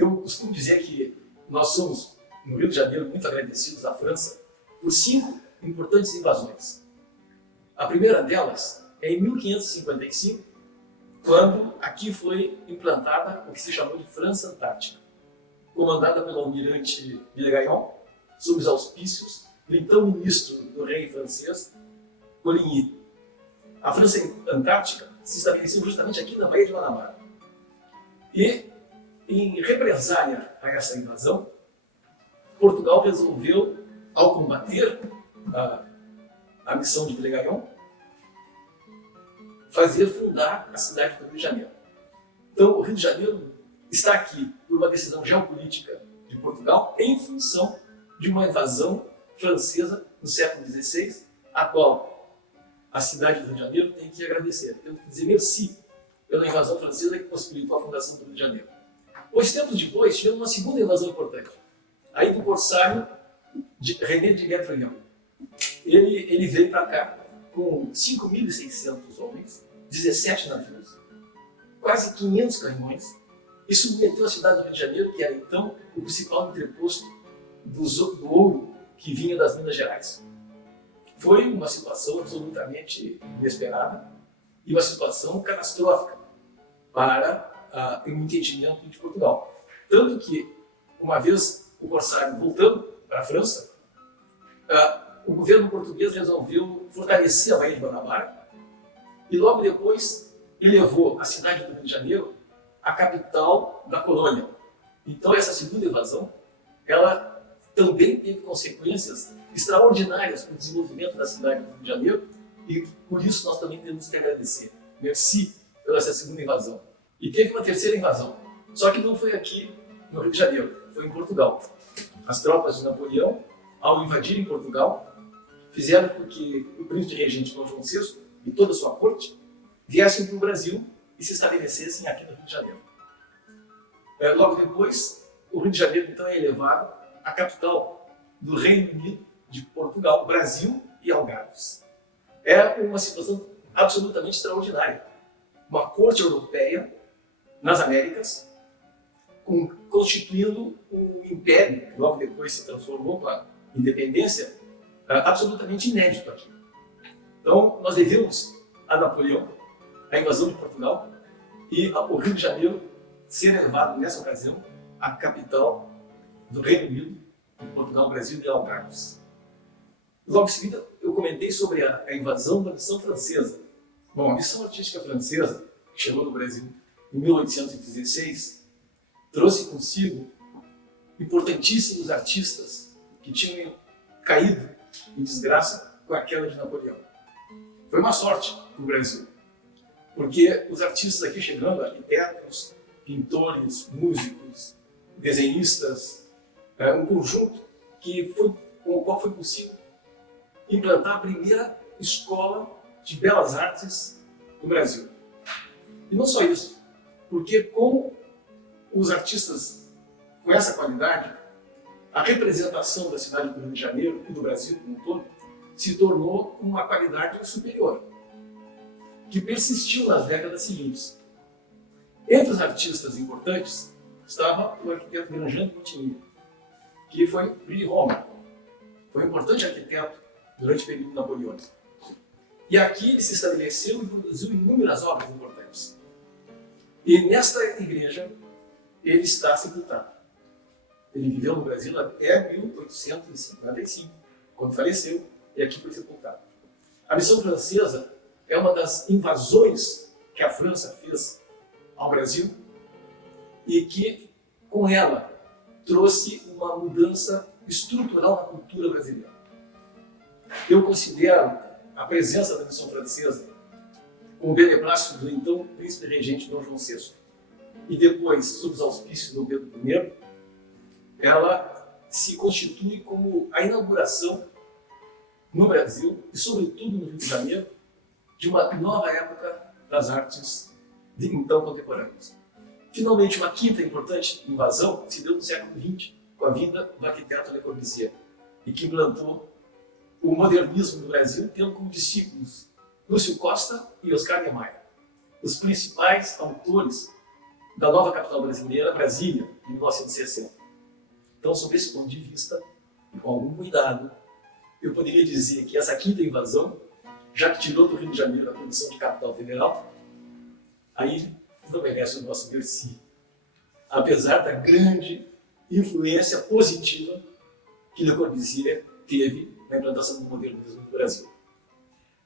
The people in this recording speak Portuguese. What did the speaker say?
Eu costumo dizer que nós somos, no Rio de Janeiro, muito agradecidos à França por 5 importantes invasões. A primeira delas é em 1555, quando aqui foi implantada o que se chamou de França Antártica, comandada pelo almirante Villegaillon, sob os auspícios do então ministro do rei francês, Coligny. A França Antártica se estabeleceu justamente aqui na Baía de Guanabara. E, em represália a essa invasão, Portugal resolveu, ao combater a missão de Villegaillon, fazer fundar a cidade do Rio de Janeiro. Então, o Rio de Janeiro está aqui por uma decisão geopolítica de Portugal em função de uma invasão francesa no século XVI, a qual a cidade do Rio de Janeiro tem que agradecer, tem que dizer merci pela invasão francesa que possibilitou a fundação do Rio de Janeiro. Poucos tempos depois, tivemos uma segunda invasão importante, aí do corsário René de Guerfreon. Ele veio para cá com 5.600 homens, 17 navios, quase 500 canhões, e submeteu a cidade do Rio de Janeiro, que era então o principal entreposto do ouro que vinha das Minas Gerais. Foi uma situação absolutamente inesperada e uma situação catastrófica para o entendimento de Portugal. Tanto que, uma vez o corsário voltando para a França, o governo português resolveu fortalecer a Baía de Guanabara e logo depois elevou a cidade do Rio de Janeiro à capital da colônia. Então essa segunda invasão, ela também teve consequências extraordinárias para o desenvolvimento da cidade do Rio de Janeiro e por isso nós também temos que agradecer. Merci pela essa segunda invasão. E teve uma terceira invasão, só que não foi aqui no Rio de Janeiro, foi em Portugal. As tropas de Napoleão, ao invadirem Portugal, fizeram com que o príncipe regente Dom João VI e toda a sua corte viessem para o Brasil e se estabelecessem aqui no Rio de Janeiro. Logo depois, o Rio de Janeiro então é elevado à capital do Reino Unido de Portugal, Brasil e Algarves. É uma situação absolutamente extraordinária. Uma corte europeia nas Américas, constituindo um império, que logo depois se transformou com a independência, absolutamente inédito aqui. Então, nós devemos a Napoleão a invasão de Portugal e o Rio de Janeiro ser elevado, nessa ocasião, à capital do Reino Unido, de Portugal, Brasil e Algarves. Logo em seguida, eu comentei sobre a invasão da missão francesa. Bom, a missão artística francesa, que chegou no Brasil em 1816, trouxe consigo importantíssimos artistas que tinham caído em desgraça com a queda de Napoleão. Foi uma sorte para o Brasil, porque os artistas aqui chegando, arquitetos, pintores, músicos, desenhistas, um conjunto com o qual foi possível implantar a primeira escola de belas artes no Brasil. E não só isso, porque com os artistas com essa qualidade, a representação da cidade do Rio de Janeiro e do Brasil como um todo se tornou uma qualidade superior, que persistiu nas décadas seguintes. Entre os artistas importantes estava o arquiteto Grandjean Coutinier, que foi de Roma. Foi um importante arquiteto durante o período napoleônico. E aqui ele se estabeleceu e produziu inúmeras obras importantes. E nesta igreja ele está sepultado. Ele viveu no Brasil até 1855, quando faleceu, e aqui foi sepultado. A missão francesa é uma das invasões que a França fez ao Brasil e que, com ela, trouxe uma mudança estrutural na cultura brasileira. Eu considero a presença da missão francesa com o beneplácito do então príncipe regente Dom João VI e depois, sob os auspícios do Pedro I, ela se constitui como a inauguração no Brasil e, sobretudo, no Rio de Janeiro, de uma nova época das artes então contemporâneas. Finalmente, uma quinta importante invasão se deu no século XX, com a vinda do arquiteto Le Corbusier, e que implantou o modernismo no Brasil, tendo como discípulos Lúcio Costa e Oscar Niemeyer, os principais autores da nova capital brasileira, Brasília, em 1960. Então, sob esse ponto de vista, e com algum cuidado, eu poderia dizer que essa quinta invasão, já que tirou do Rio de Janeiro a condição de capital federal, aí não merece o nosso merci, apesar da grande influência positiva que Le Corbusier teve na implantação do modernismo no Brasil.